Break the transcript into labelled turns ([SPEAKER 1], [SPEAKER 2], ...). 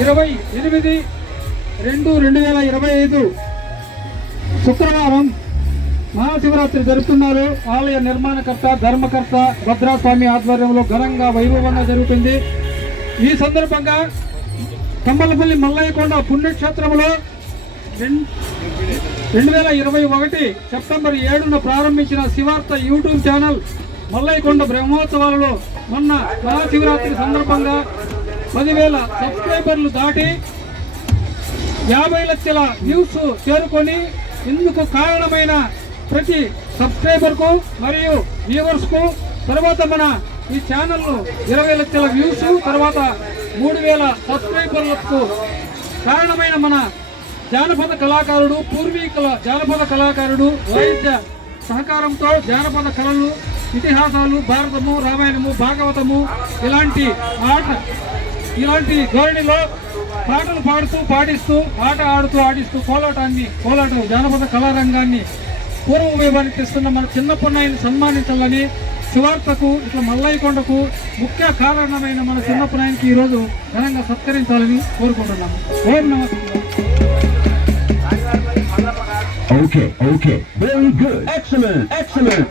[SPEAKER 1] ఇరవై ఎనిమిది రెండు రెండు వేల ఇరవై ఐదు శుక్రవారం మహాశివరాత్రి జరుపుతున్నారు. ఆలయ నిర్మాణకర్త ధర్మకర్త భద్రాస్వామి ఆధ్వర్యంలో ఘనంగా వైభవంగా జరుగుతుంది ఈ సందర్భంగా కమ్మలపల్లి మల్లయ్యకొండ పుణ్యక్షేత్రంలో రెండు వేల ఇరవై ఒకటి సెప్టెంబర్ ఏడున ప్రారంభించిన శివార్త యూట్యూబ్ ఛానల్ మల్లయ్యకొండ బ్రహ్మోత్సవాలలో మొన్న మహాశివరాత్రి సందర్భంగా పదివేల సబ్స్క్రైబర్లు దాటి యాభై లక్షల వ్యూస్ చేరుకొని ఇందుకు కారణమైన ప్రతి సబ్స్క్రైబర్కు మరియు వ్యూవర్స్కు తర్వాత మన ఈ ఛానల్ ఇరవై లక్షల వ్యూస్ తర్వాత మూడు వేల సబ్స్క్రైబర్లకు కారణమైన మన జానపద కళాకారుడు పూర్వీకుల జానపద కళాకారుడు వైద్య సహకారంతో జానపద కళలు ఇతిహాసాలు భారతము రామాయణము భాగవతము ఇలాంటి ఆట ఇలాంటి ధోరణిలో పాటలు పాడుతూ పాడిస్తూ ఆట ఆడుతూ ఆడిస్తూ కోలాటాన్ని కోలాటం జానపద కళారంగాన్ని పూర్వ వైభవానికి తెస్తున్న మన చిన్నప్పన్నాయిని సన్మానించాలని శివార్తకు ఇట్లా మల్లయ్యకొండకు ముఖ్య కారణమైన మన చిన్నప్పనాయనికి ఈరోజు ఘనంగా సత్కరించాలని కోరుకుంటున్నాము ఓం నమస్తే
[SPEAKER 2] Okay, okay. Very good. Excellent, excellent.